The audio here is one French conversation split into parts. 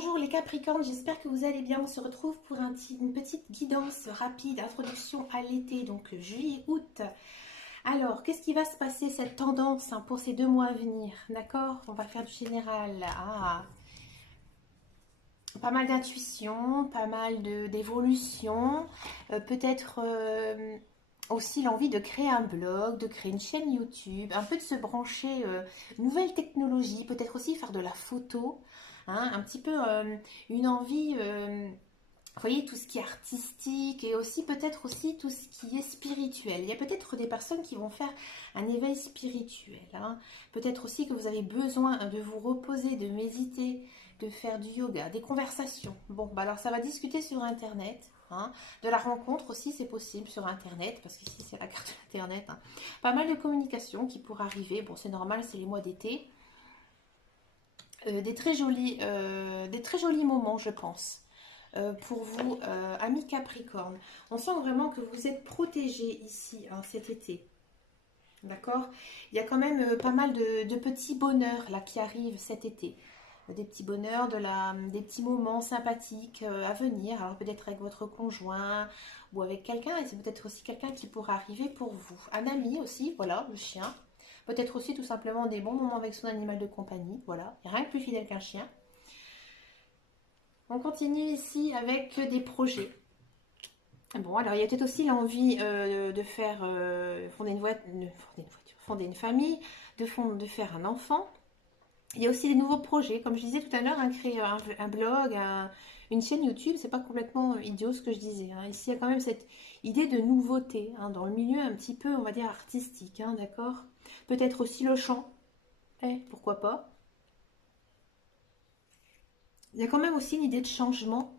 Bonjour les Capricornes, j'espère que vous allez bien. On se retrouve pour une petite guidance rapide, introduction à l'été, donc juillet-août. Alors, qu'est-ce qui va se passer, cette tendance pour ces 2 mois à venir? D'accord. On va faire du général. Pas mal d'intuition, pas mal d'évolution, peut-être aussi l'envie de créer un blog, de créer une chaîne YouTube, un peu de se brancher nouvelles technologies, peut-être aussi faire de la photo, hein, un petit peu une envie, vous voyez, tout ce qui est artistique et aussi peut-être aussi tout ce qui est spirituel. Il y a peut-être des personnes qui vont faire un éveil spirituel, hein. Peut-être aussi que vous avez besoin de vous reposer, de méditer, de faire du yoga, des conversations. Bon, bah alors ça va discuter sur Internet, hein. De la rencontre aussi, c'est possible sur Internet, parce qu'ici c'est la carte Internet, hein. Pas mal de communication qui pourrait arriver. Bon, c'est normal, c'est les mois d'été. Des très jolis moments, je pense, pour vous, amis Capricorne. On sent vraiment que vous êtes protégés ici, hein, cet été. D'accord. Il y a quand même pas mal de petits bonheurs là qui arrivent cet été. Des petits bonheurs, des petits moments sympathiques à venir. Alors peut-être avec votre conjoint ou avec quelqu'un. Et c'est peut-être aussi quelqu'un qui pourra arriver pour vous. Un ami aussi, voilà, le chien. Peut-être aussi tout simplement des bons moments avec son animal de compagnie. Voilà, il n'y a rien de plus fidèle qu'un chien. On continue ici avec des projets. Bon, alors il y a peut-être aussi l'envie de faire fonder une famille, de faire un enfant. Il y a aussi des nouveaux projets, comme je disais tout à l'heure, hein, créer un blog, une chaîne YouTube, c'est pas complètement idiot ce que je disais, hein. Ici, il y a quand même cette idée de nouveauté, hein, dans le milieu un petit peu, on va dire, artistique, hein, d'accord. Peut-être aussi le chant, pourquoi pas. Il y a quand même aussi une idée de changement,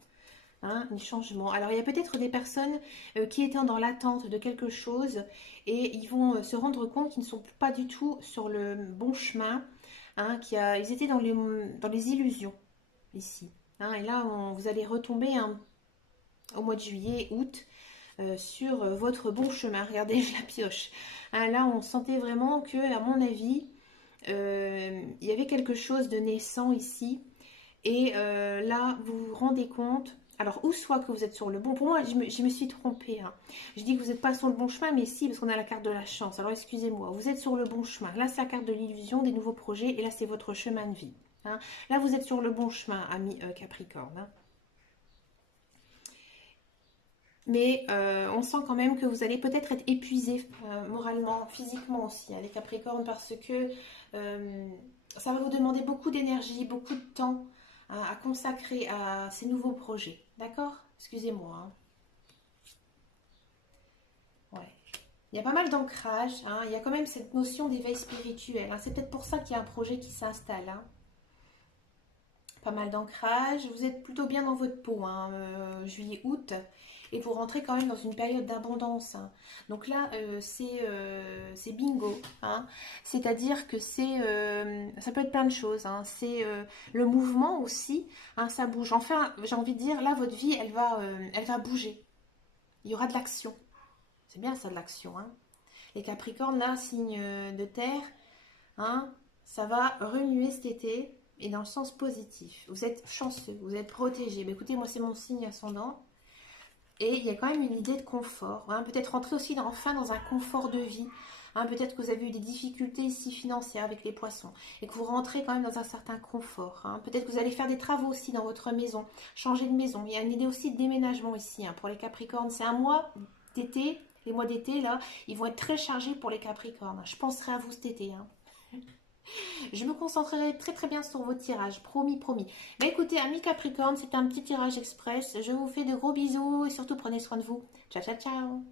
hein, un changement. Alors, il y a peut-être des personnes qui étaient dans l'attente de quelque chose et ils vont se rendre compte qu'ils ne sont pas du tout sur le bon chemin, hein, ils étaient dans les illusions ici, hein. Et là, vous allez retomber, hein, au mois de juillet, août, sur votre bon chemin. Regardez, je la pioche, hein. Là, on sentait vraiment que, à mon avis, il y avait quelque chose de naissant ici. Et là, vous vous rendez compte, alors ou soit que vous êtes sur le bon, pour moi, je me suis trompée, hein. Je dis que vous n'êtes pas sur le bon chemin, mais si, parce qu'on a la carte de la chance. Alors excusez-moi, vous êtes sur le bon chemin. Là, c'est la carte de l'illusion, des nouveaux projets, et là, c'est votre chemin de vie, hein. Là, vous êtes sur le bon chemin, ami Capricorne, hein. Mais on sent quand même que vous allez peut-être être épuisé moralement, physiquement aussi, hein, les Capricornes, parce que ça va vous demander beaucoup d'énergie, beaucoup de temps à consacrer à ces nouveaux projets. D'accord? Excusez-moi, hein. Ouais. Il y a pas mal d'ancrage, hein. Il y a quand même cette notion d'éveil spirituel, hein. C'est peut-être pour ça qu'il y a un projet qui s'installe, hein. Pas mal d'ancrage. Vous êtes plutôt bien dans votre peau, hein, juillet-août. Et vous rentrez quand même dans une période d'abondance, hein. Donc là, c'est bingo, hein. C'est-à-dire que ça peut être plein de choses, hein. C'est le mouvement aussi, hein, ça bouge. Enfin, j'ai envie de dire, là, votre vie, elle va bouger. Il y aura de l'action. C'est bien ça, de l'action, hein. Les Capricornes, là, signe de terre, hein, ça va remuer cet été et dans le sens positif. Vous êtes chanceux, vous êtes protégé. Mais écoutez, moi, c'est mon signe ascendant. Et il y a quand même une idée de confort, hein. Peut-être rentrer aussi enfin dans un confort de vie, hein. Peut-être que vous avez eu des difficultés ici financières avec les poissons et que vous rentrez quand même dans un certain confort, hein. Peut-être que vous allez faire des travaux aussi dans votre maison, changer de maison. Il y a une idée aussi de déménagement ici, hein, pour les Capricornes. C'est un mois d'été. Les mois d'été, là, ils vont être très chargés pour les Capricornes. Je penserai à vous cet été, hein. Je me concentrerai très très bien sur vos tirages, promis, promis. Bah écoutez, amis Capricorne, c'était un petit tirage express. Je vous fais de gros bisous et surtout prenez soin de vous. Ciao, ciao, ciao.